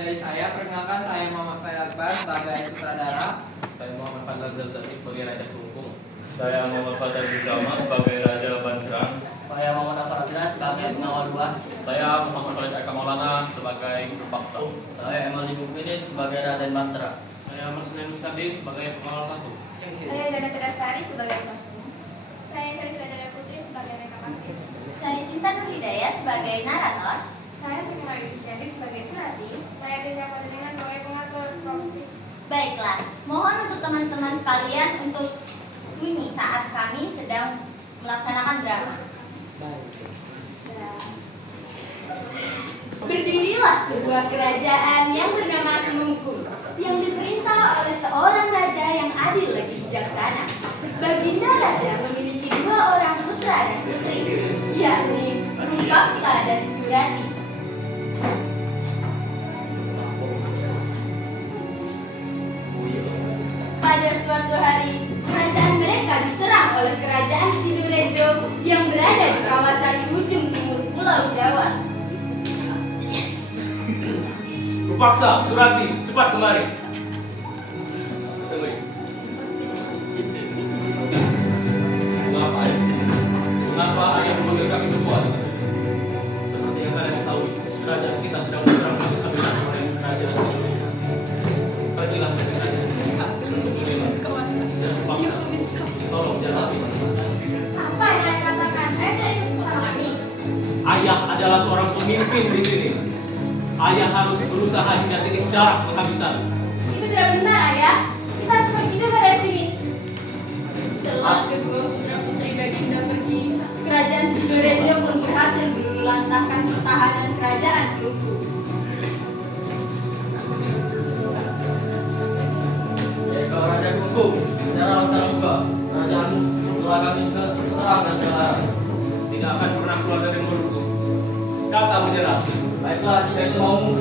dari saya. Perkenalkan, saya Muhammad Faisal Akbar sebagai sutradara. Saya Muhammad Fadlan Zalzati sebagai Raja Kelungkung. Saya Muhammad Fadlan Bizama sebagai Raja Banserang. Saya Muhammad Afra sebagai pengawal luar. Saya Muhammad Khalid Eka Maulana sebagai guru paksa. Saya Emali Mukminin sebagai Raden Bantara. Saya Marcelin Mustadi sebagai pengawal satu. Saya Dana Terastari sebagai kostum. Saya Salisa Dana Putri sebagai makeup artist. Saya Cinta Nur Hidayah sebagai narator. Saya Sekira Jadi sebagai Surati. Saya Desya Fadlina sebagai pengatur properti. Baiklah, mohon untuk teman-teman sekalian untuk sunyi saat kami sedang melaksanakan drama. Berdirilah sebuah kerajaan yang bernama Kelungkung, yang diperintah oleh seorang raja yang adil lagi bijaksana. Baginda raja memiliki dua orang putra dan putri, yakni Rupaksa dan Surati. Pada suatu hari, kerajaan mereka diserang oleh kerajaan Sidorejo yang berada di kawasan ujung timur Pulau Jawa. Rupaksa, Surati, cepat kemari. Tunggu. Mengapa ayah? Mengapa ayah memanggil kami berdua? Seperti yang kalian tahu, kerajaan kita sedang diserang habis-habisan oleh kerajaan Sidoarjo. Pergilah ke kerajaan. Dan Rupaksa, tolong jangan habis. Apa yang ayah katakan? Ayah tidak ikut bersama kami. Ayah adalah seorang pemimpin di sini. Ayah harus berusaha hingga titik darah penghabisan. Itu tidak benar, ayah. Kita harus pergi juga dari sini. Setelah kedua putra putri Baginda pergi, kerajaan Sidorejo pun berhasil meluluhlantahkan pertahanan kerajaan Kelungkung. Ya kau Raja Kelungkung, menyerah Sarangga. Kerajaanmu telah kami serang dan jalanan. Tidak akan pernah keluar dari mulutku. Kata menyerah. Baiklah, jika itu maumu.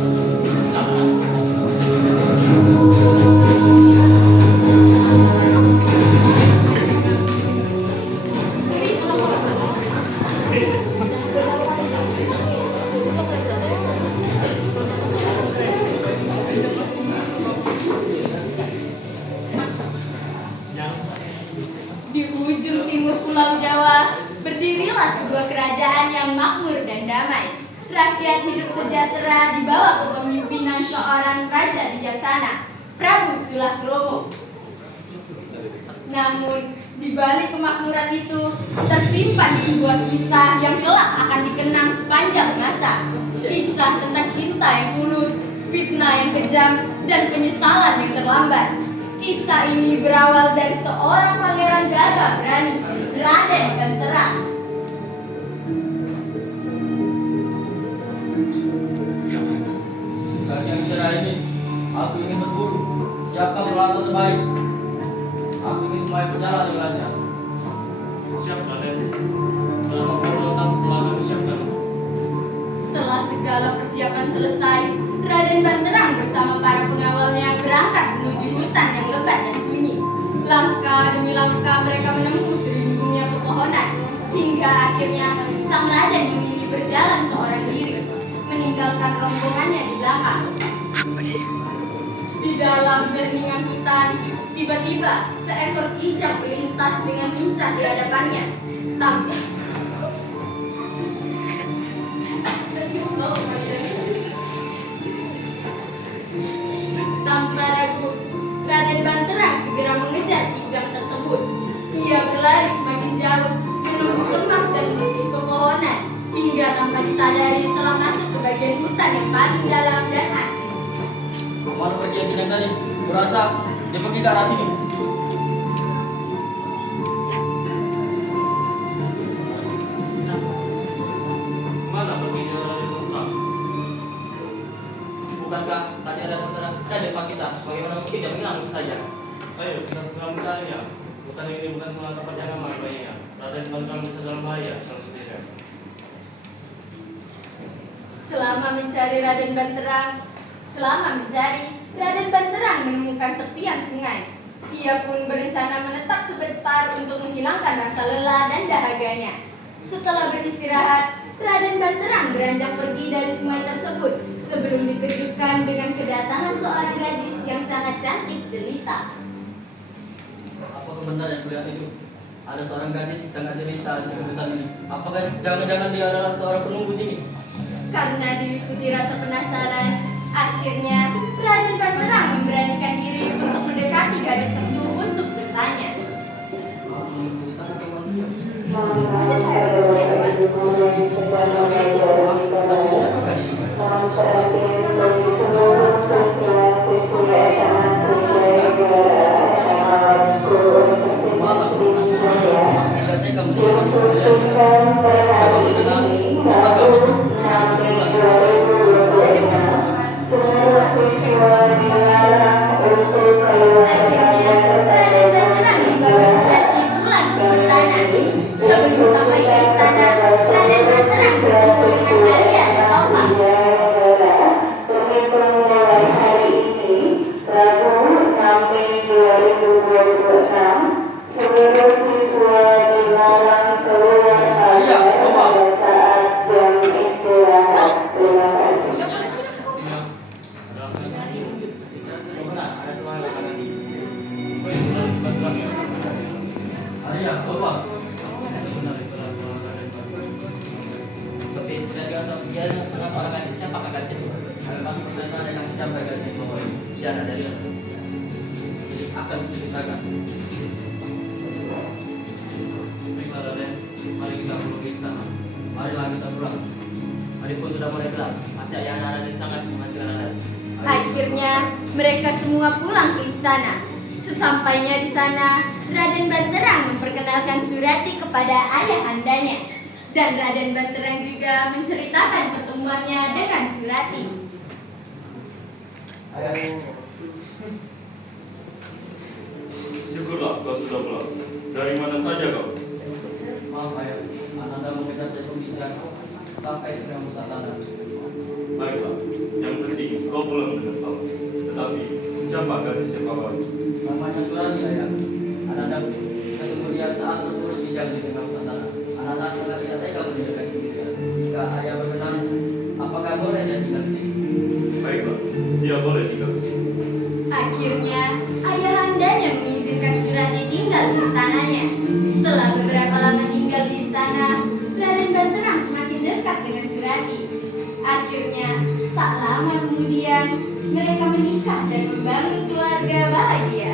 Di ujung timur Pulau Jawa, berdirilah sebuah kerajaan yang makmur dan damai. Rakyat hidup sejahtera di bawah kepemimpinan seorang raja bijaksana, Prabu Sulakromo. Namun, di balik kemakmuran itu, tersimpan sebuah kisah yang kelak akan dikenang sepanjang masa. Kisah tentang cinta yang tulus, fitnah yang kejam, dan penyesalan yang terlambat. Kisah ini berawal dari seorang pangeran gagah berani, Raden Bantara. Dari yang cerah ini, aku ingin berburu. Siapkan peralatan terbaik. Aku ingin semuanya berjalan dengan lancar. Siap, Raden. Dalam peralatan telah kami siapkan. Setelah segala persiapan selesai, Raden Banterang bersama para pengawalnya berangkat menuju hutan yang lebat dan sunyi. Langkah demi langkah mereka menembus rimbunnya pepohonan, hingga akhirnya sang Raden memilih berjalan seorang diri, meninggalkan rombongannya di belakang. Di dalam keheningan hutan, tiba-tiba seekor kijang melintas dengan lincah di hadapannya. Tanpa ragu, Raden Banterang segera mengejar kijang tersebut. Ia berlari semakin jauh, menembus semak dan pepohonan, hingga tanpa disadari telah masuk ke bagian hutan yang paling dalam dan asing. Kemana pergi yang kijang tadi? Kurasa dia pergi ke arah sini. Mana perginya Raden Bantara? Bukankah tadi ada tentara di depan kita? Bagaimana mungkin dia menghilang begitu saja? Ayo kita segera mencarinya. Bukan ini bukan pula tempat yang aman bayinya. Raden Bantara bisa dalam bahaya kalau sendirian. Selama mencari, Raden Banterang menemukan tepian sungai. Ia pun berencana menetap sebentar untuk menghilangkan rasa lelah dan dahaganya. Setelah beristirahat, Raden Banterang beranjak pergi dari sungai tersebut sebelum dikejutkan dengan kedatangan seorang gadis yang sangat cantik jelita. Apakah benar yang kulihat itu? Ada seorang gadis sangat jelita di hutan ini. Apakah jangan-jangan dia adalah seorang penunggu sini? Karena diikuti rasa penasaran, akhirnya Raden Banterang memberanikan diri untuk mendekati gadis itu untuk bertanya. Penunggu hutan atau manusia? Tentu saja saya manusia, Pak. Siapakah dia? Malah, kelihatannya kamu tidak manusia. Siapa mengenal? Akhirnya Raden Banterang membawa Surati pulang ke istana. Sebelum sampai ke istana, Raden Banterang bertemu dengan Arya dan Taufa. Arya, coba. Tapi tidak biasa dia tengah seorang gadis. Siapakah gadis itu? Ada masuk pertanyaan tentang siapa gadis itu? Dia ada dari Jadi akan diceritakan. Baiklah Raden, mari kita pulang ke istana. Marilah kita pulang. Hari pun sudah mulai gelap. Masih ayah Raden sangat memastikan Raden. Akhirnya mereka semua pulang ke istana. Sesampainya di sana, Raden Banterang memperkenalkan Surati kepada ayahandanya. Dan Raden Banterang juga menceritakan pertemuannya dengan Surati. Syukurlah kau sudah pulang. Dari mana saja kau? Maaf ayah, Ananda mengejar saya pembicaraan sampai ke rambutan tanah. Baiklah, yang penting kau pulang dengan selamat. Tetapi siapa gadis yang kau bawa? Namanya Surati ayah. Ananda ketemu dia saat berturut di jalan di tengah hutan tanah. Ananda sangat tidak tega meninggalkan sendirian. Jika ayah berkenan, apakah boleh dia tinggal di sini? Baiklah, dia boleh tinggal di sini. Akhirnya, ayahandanya mengizinkan Surati tinggal di istananya. Setelah beberapa lama tinggal di istana, Raden Banterang semakin dekat dengan Surati. Akhirnya, tak lama kemudian, mereka menikah dan membangun keluarga bahagia.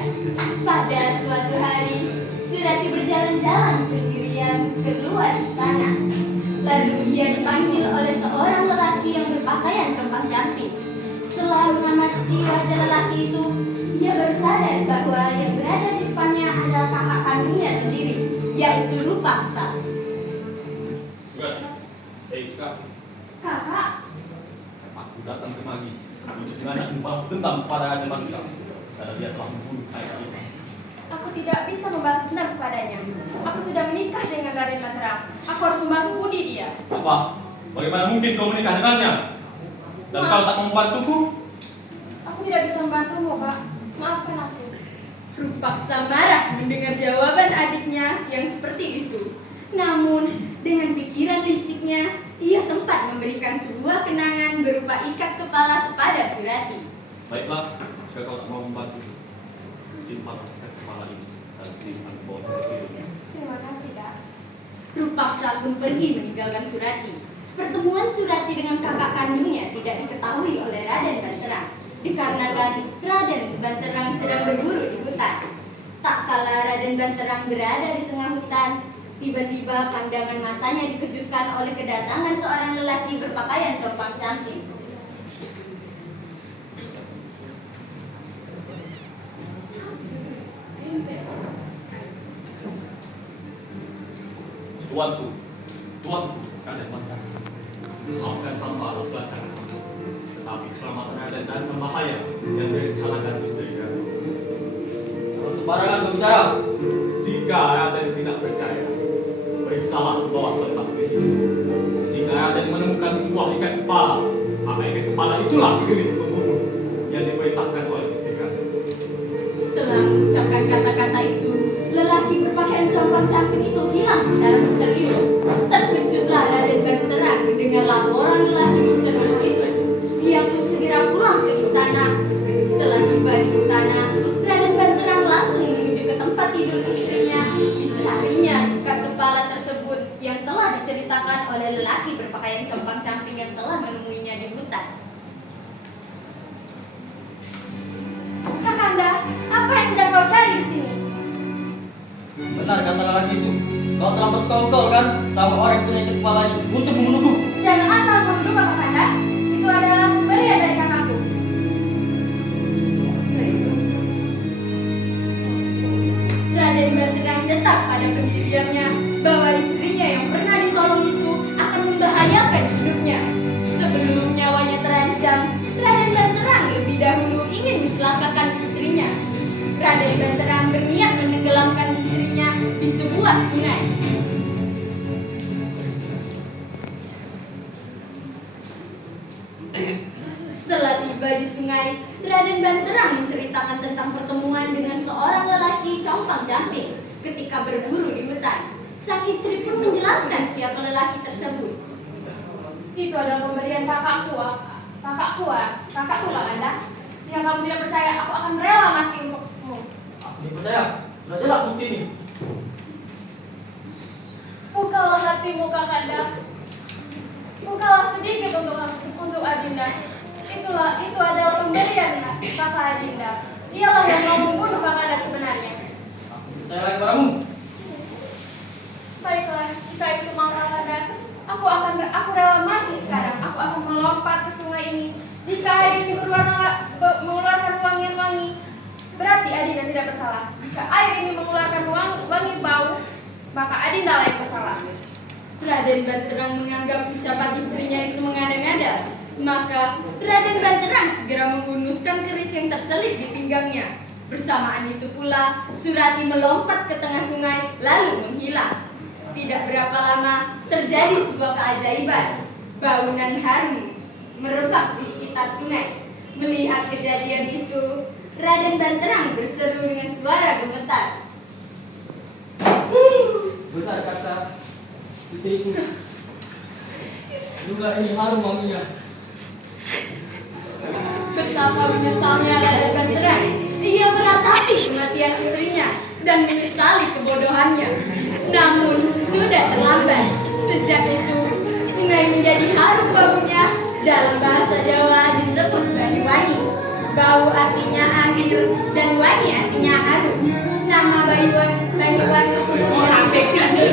Pada suatu hari, Surati berjalan-jalan sendirian keluar istana. Lalu ia dipanggil oleh seorang lelaki yang berpakaian compang-camping. Setelah mengamati wajah lelaki itu, ia baru sadar bahwa yang berada di depannya adalah kakak kandungnya sendiri, yaitu Rupaksa. Surat, Suka. Kakak, Aku datang kemari untuk mengajak membalas dendam kepada Raden Banterang karena dia telah membunuh ayah kita. Aku tidak bisa membalas dendam kepadanya. Aku sudah menikah dengan Raden Banterang. Aku harus membalas budi dia. Apa? Bagaimana mungkin kau menikah dengannya? Dan kau tak membantuku? Aku tidak bisa membantumu, Pak. Maafkan aku. Rupaksa marah mendengar jawaban adiknya yang seperti itu. Namun, dengan pikiran liciknya, ia sempat memberikan sebuah kenangan berupa ikat kepala kepada Surati. Baiklah, jika kau tak mau membantu, simpan ikat kepala ini dan simpan botol itu. Terima kasih, Kak. Rupaksa pun pergi meninggalkan Surati. Pertemuan Surati dengan kakak kandungnya tidak diketahui oleh Raden Banterang, dikarenakan Raden Banterang sedang berburu di hutan. Tak kala Raden Banterang berada di tengah hutan, tiba-tiba pandangan matanya dikejutkan oleh kedatangan seorang lelaki berpakaian compang-camping. Tuanku, Raden Banterang. Maafkan pembalas belakangan. Tetapi keselamatan Raden dan bahaya yang direncanakan istri Raden. Kalau sembarangan berbicara. Jika Raden tidak percaya, periksalah ke bawah tempat ini. Jika Raden menemukan sebuah ikat kepala, maka ikat kepala itulah milik pembunuh yang diperintahkan oleh istri Raden. Setelah mengucapkan kata-kata itu, lelaki berpakaian compang-camping itu hilang secara misterius. Terkejutlah Raden Banterang diceritakan oleh lelaki berpakaian compang-camping yang telah menemuinya di hutan. Kakanda, apa yang sedang kau cari di sini? Benar kata lelaki itu. Kau telah bersekongkol kan sama orang yang punya ikat kepalanya untuk membunuhku. Jangan asal menuduh Kakanda. Itu adalah pemberian dari kakakku. Raden Banterang tetap pada pendiriannya bahwa istrinya yang pernah ditolong itu akan membahayakan hidupnya. Sebelum nyawanya terancam, Raden Banterang lebih dahulu ingin mencelakakan istrinya. Raden Banterang berniat menenggelamkan istrinya di sebuah sungai. Setelah tiba di sungai, Raden Banterang menceritakan tentang pertemuan dengan seorang lelaki compang-camping ketika berburu di hutan. Sang istri pun menjelaskan siapa lelaki tersebut. Itu adalah pemberian kakakku, Kakanda. Jika kamu tidak percaya, aku akan rela mati untukmu. Aku dipercaya. Sudah jelas bukti ini. Bukalah hatimu, Kakanda. Bukalah sedikit untuk Adinda. Itu adalah pemberian kakak Adinda. Dialah yang mau membunuh Kakanda sebenarnya. Aku percaya lagi padamu. Baiklah, jika itu mau Kakanda, aku rela mati sekarang. Aku akan melompat ke sungai ini. Jika air ini mengeluarkan wangi-wangi, berarti Adinda tidak bersalah. Jika air ini mengeluarkan wangi bau, maka Adinda lah yang bersalah. Raden Banterang menganggap ucapan istrinya itu mengada-ngada. Maka Raden Banterang segera menghunuskan keris yang terselip di pinggangnya. Bersamaan itu pula Surati melompat ke tengah sungai lalu menghilang. Tidak berapa lama terjadi sebuah keajaiban. Baunan harum merebak di sekitar sungai. Melihat kejadian itu, Raden Banterang berseru dengan suara gemetar. Benar kata istriku. Juga ini harum wanginya. Betapa menyesalnya Raden Banterang. Ia meratapi kematian istrinya dan menyesali kebodohannya. Namun sudah terlambat. Sejak itu sungai menjadi harum baunya. Dalam bahasa Jawa disebut Banyuwangi. Bau artinya akhir dan wangi artinya harum. Nama Banyuwangi pun sampai sini